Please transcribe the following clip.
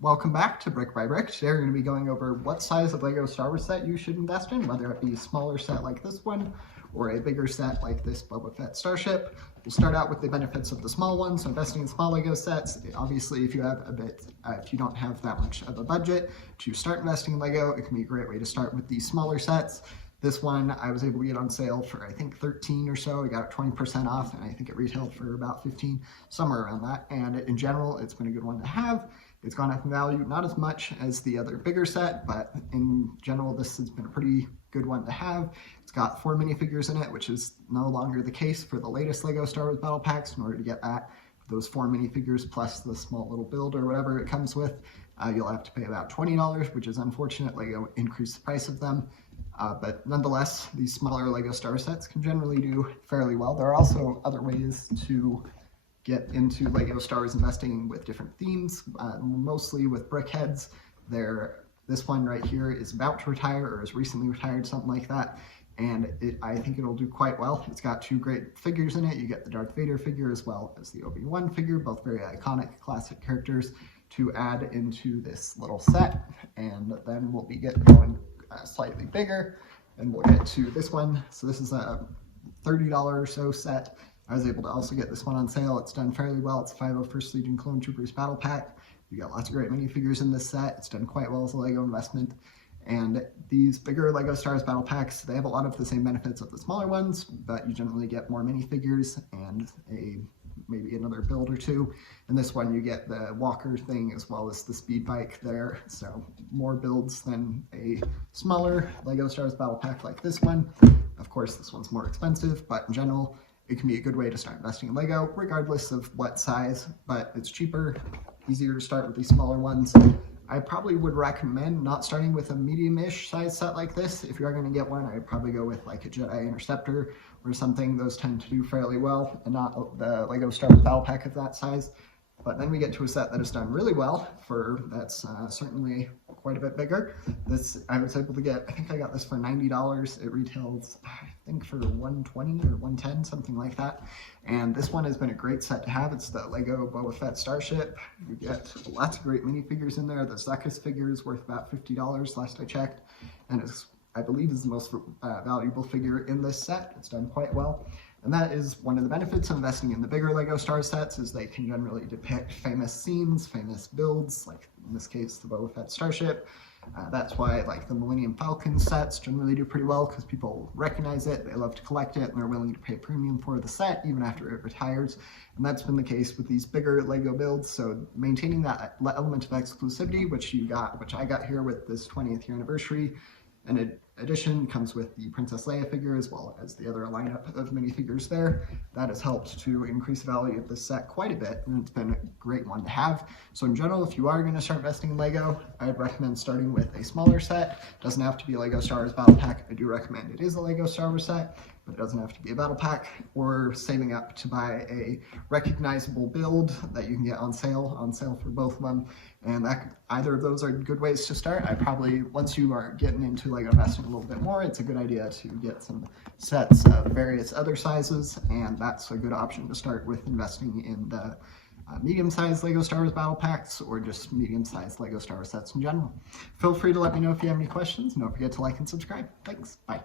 Welcome back to Brick by Brick. Today we're going to be going over what size of LEGO Star Wars set you should invest in, whether it be a smaller set like this one or a bigger set like this Boba Fett Starship. We'll start out with the benefits of the small one. So investing in small LEGO sets, obviously if you have if you don't have that much of a budget to start investing in LEGO, it can be a great way to start with these smaller sets. This one I was able to get on sale for I think 13 or so. I got it 20% off, and I think it retailed for about 15, somewhere around that. And in general, it's been a good one to have. It's gone up in value, not as much as the other bigger set, but in general, this has been a pretty good one to have. It's got 4 minifigures in it, which is no longer the case for the latest LEGO Star Wars Battle Packs. In order to get that, those 4 minifigures plus the small little build or whatever it comes with, you'll have to pay about $20, which is unfortunate. LEGO increased the price of them. But nonetheless, these smaller LEGO Star Wars sets can generally do fairly well. There are also other ways to get into LEGO Star Wars investing with different themes, mostly with BrickHeadz. This one right here is about to retire or is recently retired, something like that. And I think it'll do quite well. It's got 2 great figures in it. You get the Darth Vader figure as well as the Obi-Wan figure, both very iconic classic characters to add into this little set. And then we'll be getting going slightly bigger, and we'll get to this one. So this is a $30 or so set. I was able to also get this one on sale. It's done fairly well. It's 501st Legion Clone Troopers Battle Pack. You got lots of great minifigures in this set. It's done quite well as a LEGO investment. And these bigger LEGO Star Wars Battle Packs, they have a lot of the same benefits of the smaller ones, but you generally get more minifigures and maybe another build or 2. In this one, you get the walker thing as well as the speed bike there. So more builds than a smaller LEGO Star Wars Battle Pack like this one. Of course, this one's more expensive, but in general, it can be a good way to start investing in LEGO, regardless of what size, but it's cheaper, easier to start with these smaller ones. I probably would recommend not starting with a medium-ish size set like this. If you are going to get one, I'd probably go with like a Jedi Interceptor or something. Those tend to do fairly well, and not the LEGO Star Wars Battle Pack of that size. But then we get to a set that has done really well that's certainly quite a bit bigger. This I was able to get, I think I got this for $90. It retails, I think, for $120 or $110, something like that. And this one has been a great set to have. It's the LEGO Boba Fett Starship. You get lots of great minifigures in there. The Zuckuss figure is worth about $50 last I checked, and I believe is the most valuable figure in this set. It's done quite well. And that is one of the benefits of investing in the bigger LEGO Star sets, is they can generally depict famous scenes, famous builds, like in this case the Boba Fett Starship. That's why like the Millennium Falcon sets generally do pretty well, because people recognize it, they love to collect it, and they're willing to pay a premium for the set even after it retires. And that's been the case with these bigger LEGO builds. So maintaining that element of exclusivity, which I got here with this 20th year anniversary. And edition comes with the Princess Leia figure as well as the other lineup of minifigures there. That has helped to increase the value of this set quite a bit, and it's been a great one to have. So in general, if you are going to start investing in LEGO, I'd recommend starting with a smaller set. It doesn't have to be a LEGO Star Wars Battle Pack. I do recommend it is a LEGO Star Wars set, but it doesn't have to be a battle pack, or saving up to buy a recognizable build that you can get on sale for both of them. And either of those are good ways to start. Once you are getting into LEGO investing a little bit more, it's a good idea to get some sets of various other sizes, and that's a good option to start with investing in the medium-sized LEGO Star Wars Battle Packs, or just medium-sized LEGO Star Wars sets in general. Feel free to let me know if you have any questions, and don't forget to like and subscribe. Thanks, bye.